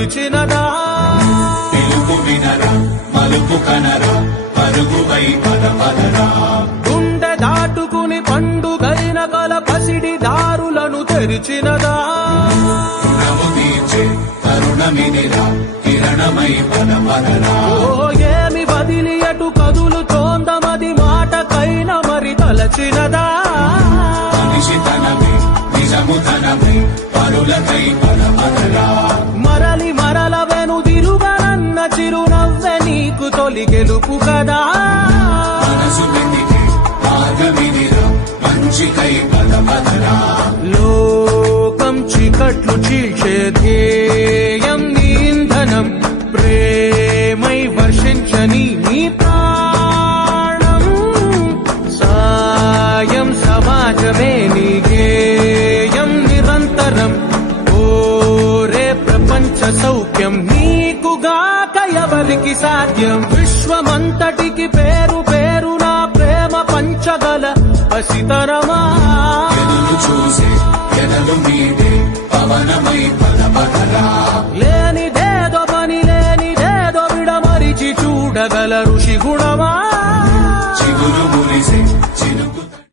పిలిచినదా పిలుపు వినరా మలుపు కనరా పరుగువై పదపదరా గుండె దాటుకుని పండుగైన కల పసిడి దారులను తెరిచినదా రుణము తీర్చే తరుణమిదిరా కిరణమై పదపదరా ఓ ఏమి వదిలి అటు కదులు చోందమది మాటకైన మరి తలచినదా మనిషితనమే నిజముతనమే పరులకై పదపదరా మరలి మరల వెనుదిరుగనన్న చిరునవ్వె నీకు తొలి గెలుపు కదా మనసు వెతికే మార్గమిదిరా మంచికై పదపదరా లోకం చీకట్లు చీల్చే ధ్యేయం నీ ఇంధనం ప్రేమై వర్షించని నీ ప్రాణం సాయం సమాజమే నీ గేయం నిరంతరం ఓరే ప్రపంచ సౌఖ్యం నీకుగాక ఎవరికి సాధ్యం విశ్వమంతటికి పేరు పేరు నా ప్రేమ పంచగల పసితరమా ఎదురు చూసే ఎదలు మీదే పవనమై పదపదరా లేనిదేదో పని లేనిదేదో విడమరిచి చూడగల ఋషి గుణం